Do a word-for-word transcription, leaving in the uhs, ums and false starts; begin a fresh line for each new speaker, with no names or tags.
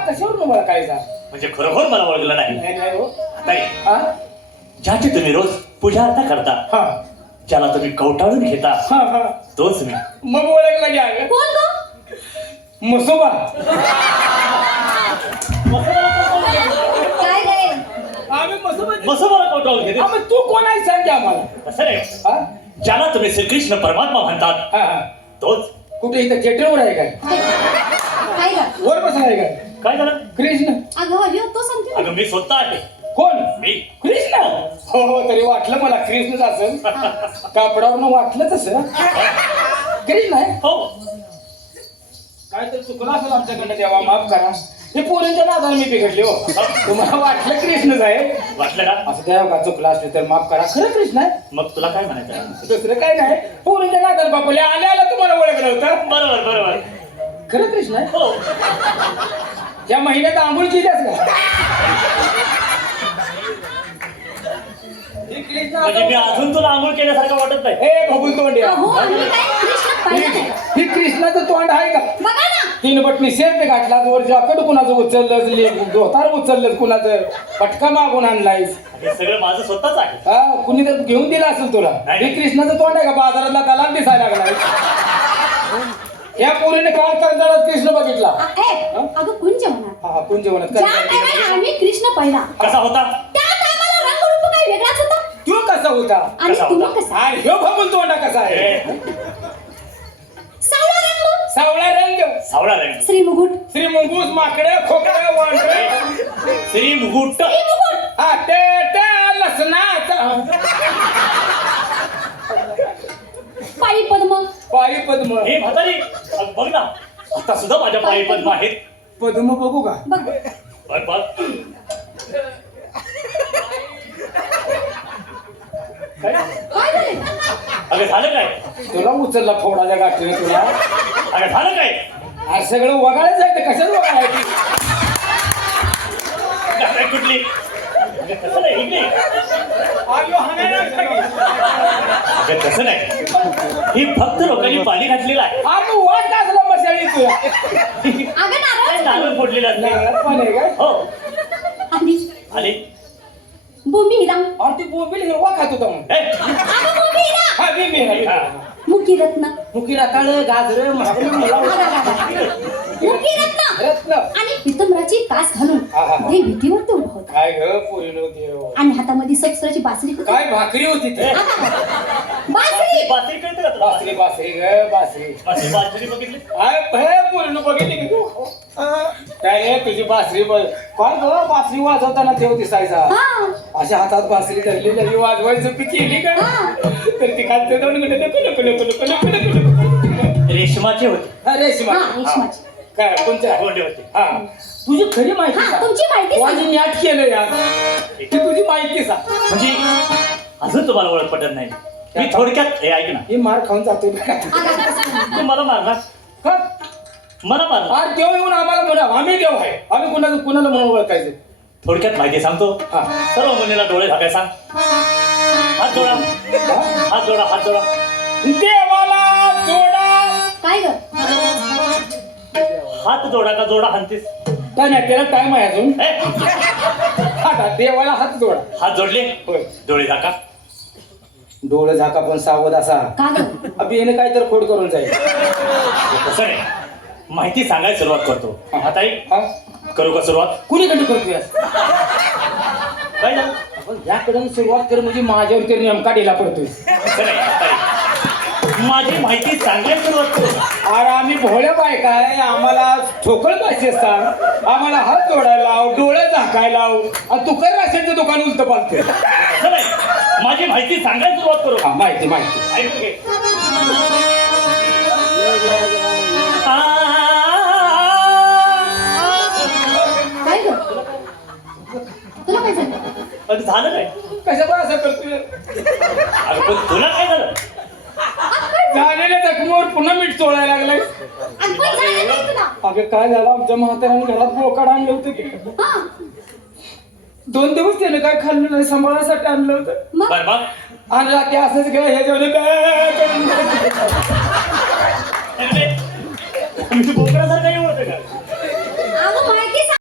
कशावरून मला काय जा
म्हणजे खरोखर मला ओळखलं नाही.
नाही नाही हो.
ताई,
हा
ज्याची तुम्ही रोज पूजा अर्चा करता,
हा
ज्याला तुम्ही कवटाळून घेता,
हा हा
तोच मी.
मग ओळखला घ्या ग.
कोण गो?
मसोबा.
काय रे?
आम्ही मसोबा.
मसोबाला कवटाळून घेते.
हा, मग तू कोण आहे सांग की आम्हाला.
असं नाही,
हा
ज्याला तुम्ही श्रीकृष्ण परमात्मा म्हणतात,
हा हा
तोच.
कुठे इथं थिएटरवर आहे काय?
काय ग?
वर बसला आहे काय?
काय झालं?
कृष्ण.
अगं ह्यो तो सांगते.
अगं मी स्वतः आहे.
कोण?
मी.
कृष्ण. हो हो, तरी वाटलं मला कृष्णच असेल. कापडावरनं वाटलं तसं. कृष्ण आहे.
हो.
काय तर चुकलं असेल आमच्याकडनं, देवा माफ करा. हे पोरींच्या नादाला मी बिघडले हो. तुम्हाला वाटलं कृष्णच आहे.
वाटलं का?
असं त्या का चुकलं असलं तर माफ करा. खरं कृष्ण आहे.
मग तुला काय म्हणायचं?
दुसरं काय नाही. पोरींच्या नादाला बापले आल्या आल्या तुम्हाला ओळखलं होतं.
बरोबर बरोबर.
खरं कृष्ण आहे.
हो.
या महिन्यात आंघोळ केल्यास का? हे कृष्ण
म्हणजे मी
आता-
अजून तुला आंघोळ केल्यासारखं वाटत नाही.
हे बबुल तोंड या.
अहो आम्ही काय कृष्ण पाहिलं नाही.
ही कृष्णाचं तोंड आहे का?
बघा ना.
तीन बटणी सेफ घातला, वर जाकड कुणाचं उचललं, धोतार उचललं कुणाचं, पटका मागून आणलाय.
हे सगळं माझं स्वतःच आहे.
हा कुणी तर घेऊन दिला असेल तुला.
नाही.
हे कृष्णाचं तोंड आहे का? बाजारातला दलाल दिसायला लागलाय. या पोरीने काल करतानाच कृष्ण बघितला.
अ- ए, अगं कुंज म्हणा.
हा कुंज म्हणत
ज्या टायमाला आम्ही कृष्ण पाहिला
कसा होता?
त्या टायमाला रंगरूप काही वेगळाच होता.
तू कसा होता?
आणि
कसा
तुम्ही
होता?
कसा?
आणि ह्यो बबुल तोंडा कसा आहे?
हे,
सावळा रंग,
सावळा रंग,
सावळा रंग,
श्री मुकुट,
श्री मुंगूस, माकडे, खोकडे, वांडे,
श्री मुकुट,
श्री मुकुट,
हा ते ते लसणाचा,
पायी पद्म,
पायी पद्म.
हे म्हातारी, अग बघ ना, आता सुद्धा माझ्या पायी पद्म आहेत.
पद्म बघू का?
बघ
बघ बघ. काय?
काय झाले?
अगं झालं काय?
तुला उचलला फोडाच्या गाठीने तुला.
अगं झालं काय?
आज सगळं वगाळच आहे ते. कशाच वगाळायची?
गाय कुठली? अगं तसं नाही, इकडे.
आयो हाणायला सगळी.
अगं तसं नाही, ही फक्त लोकांनी पाणी घातलेलं आहे.
हा तू वाट टाकला मशाली तुला.
अगं नारळ
काय नारळ फोडलेलं असते.
नारळात पाणी आहे काय?
हो.
आणि
आले.
भूमी हिरा,
आणि ती बोंबील हिरवा खात होता मग.
हे,
अगं भूमी हिरा,
हा मी मी
हा.
मुकी रत्न,
मुकी रताळ, गाजर, महागडी मुला,
मुकी रत्न
रत्न.
आणि पितंबराची कास घालून
हा, हा, हा.
ते भीतीवरती उभा होता.
काय ग पोरीनो देव.
आणि हातामध्ये सप्सराची बासरी होती.
काय भाकरी होती ते.
बासरी
बासरी कळतं का तुला?
बासरी बासरी ग बासरी.
बासरी बासरी बघितली?
काय हे पोरीनो बघितली की तू? काय रे तुझी बासरी बघ. काय ग बासरी वाजवताना देव दिसायचा.
हा
अशा हातात बासरी धरली तरी वाजवायचं ती केली का?
हा.
तर ती खालचं दोन नको नको नको नको नको नको नको.
रेशमाचे होते.
हा रेशमा.
हा रेशमाची.
काय कोणत्या?
गोंडे होते.
हा तुझी खरी माहिती
हा
सांग.
तुमची माहिती सांगा.
वाजी याद केलं यार. ती तुझी माहिती सांग.
म्हणजे अजून तुम्हाला ओळख पटत नाही. मी थोडक्यात हे ऐक ना,
हे मार खाऊन जातोय बघा.
तू मला मारणार,
का?
मला मारणार.
आज देव येऊन आम्हाला म्हणा आम्ही देव आहे. आम्ही कुणाला कुणाला म्हणून ओळखायचं.
थोडक्यात माहिती सांगतो.
हा.
सर्व मुलीला डोळे झाकाय सांग. हात जोडा,
हा?
हात जोडा, हात जोडा.
देवाला जोडा.
काय ग?
हात जोडा का जोडा हानतीस?
काय नाही त्याला टाइम आहे अजून.
हे,
हा देवाला हात जोडा.
हात जोडले,
होय.
डोळे झाका.
डोळे झाका पण सावध असा.
का ग?
अभि याने काय तर खोड करून जाईल.
तसं नाही, माहिती सांगायला सुरुवात करतो. आता
हा
करू का सुरुवात?
कुणीकडे करतोय?
काय झालं?
याकडून सुरुवात कर म्हणजे माझ्यावर तरी नेमका ढिला पडतोय.
तसं नाही, आता माझी माहिती सांगायला सुरुवात करू.
अरे आम्ही भोळ्या बायका आहे. आम्हाला ठोकळ भाषेत सांग. आम्हाला हात जोडायला लाव, डोळे झाकायला लाव. आणि तू कर राशनचं दुकान उलट पालतोय.
तसं नाही, माझी माहिती सांगायला सुरुवात करू.
हा माहिती माहिती.
ऐकू घे.
काय ग? तुला काय झालं?
अगं झालं काय?
कशा पण असं करतोय?
अगं पण तुला काय झालं?
झालेल्या जखमीवर पुन्हा मीठ चोळायला लागलाय.
आणि पण झालं नाही तुला.
अगं काय झालं आमच्या म्हाताऱ्याने घरात बोकाड आणलं होतं की.
हा
दोन दिवस त्याने काय खाल्लं नाही सांभाळायसाठी आणलं होतं.
मग
बर मग
आणि रात्री असंच काय हे जेवण
मी बोकडासारखा एवढं का?